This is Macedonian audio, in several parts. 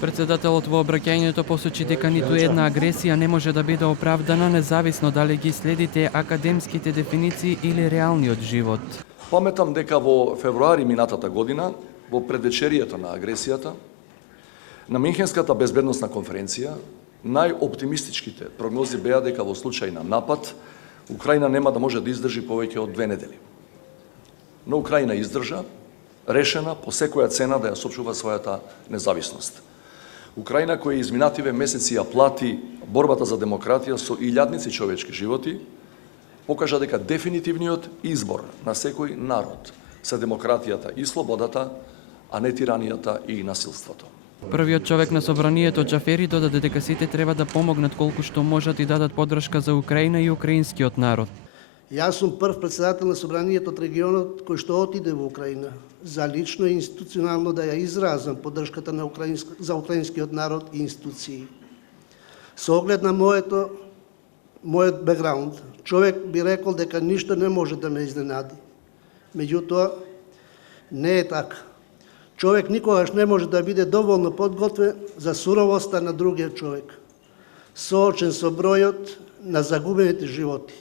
Председателот во обраќањето посочи дека ниту една агресија не може да биде оправдана независно дали ги следите академските дефиниции или реалниот живот. Паметам дека во февруари минатата година, во предвечерието на агресијата, на Минхенската безбедносна конференција, најоптимистичките прогнози беа дека во случај на напад, Украина нема да може да издржи повеќе од 2 недели. Но Украина издржа, решена по секоја цена да ја сочува својата независност. Украина која изминативе месеци ја плати борбата за демократија со илјадници човечки животи, покажа дека дефинитивниот избор на секој народ се демократијата и слободата, а не тиранијата и насилството. Првиот човек на собранието Џафери додаде дека сите треба да помогнат колку што можат и дадат поддршка за Украина и украинскиот народ. Јас сум прв председател на собранието од регионот кој што отиде во Украина за лично и институционално да ја изразам поддршката на за украинскиот народ и институции. Со оглед на мојот бекграунд, човек би рекол дека ништо не може да ме изненади. Меѓутоа, не е така. Човек никогаш не може да биде доволно подготвен за суровоста на другиот човек, соочен со бројот на загубените животи,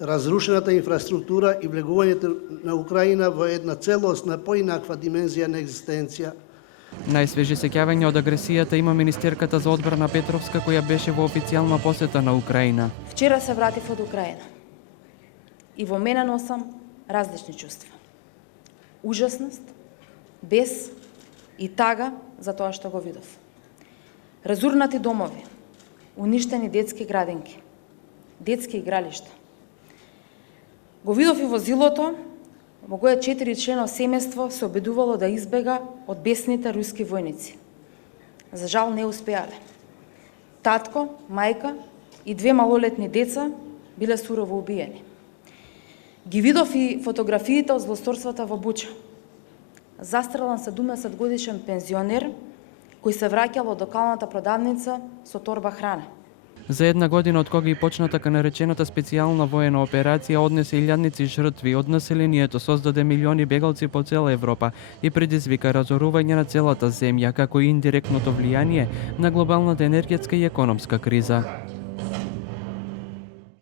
разрушената инфраструктура и влегувањето на Украина во една целосна поинаква димензија на екзистенција. Најсвежи сеќавања од агресијата има министерката за одбрана Петровска, која беше во официјална посета на Украина. Вчера се вратив од Украина и во мене носам различни чувства. Ужасност, бес и тага за тоа што го видов. Разурнати домови, уништени детски градинки, детски игралишта. Го видов и возилото во кое 4 члено семејство се обидувало да избега од бесните руски војници. За жал не успеале. Татко, мајка и 2 малолетни деца биле сурово убиени. Ги видов и фотографиите од злосторствата во Буча. Застрелан 70-годишен пензионер кој се враќал од локалната продавница со торба храна. За една година од кога и почна така наречената специјална воена операција однесе илјадници жртви од населението, создаде милиони бегалци по цела Европа и предизвика разорување на целата земја, како и индиректното влијание на глобалната енергетска и економска криза.